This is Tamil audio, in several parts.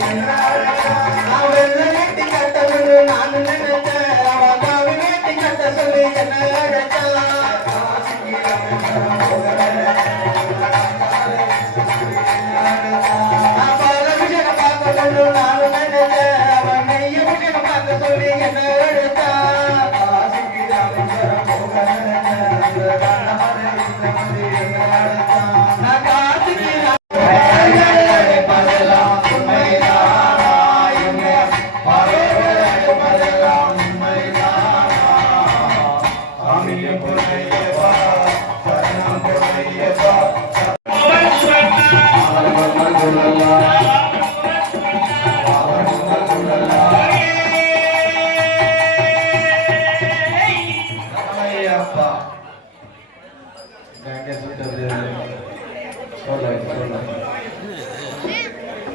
Yeah.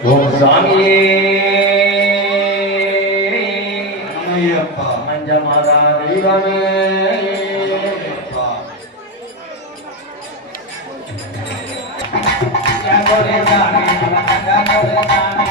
ஓம் சாமியே மஞ்சமாதா தெய்வமே. ஜானே ஜானே.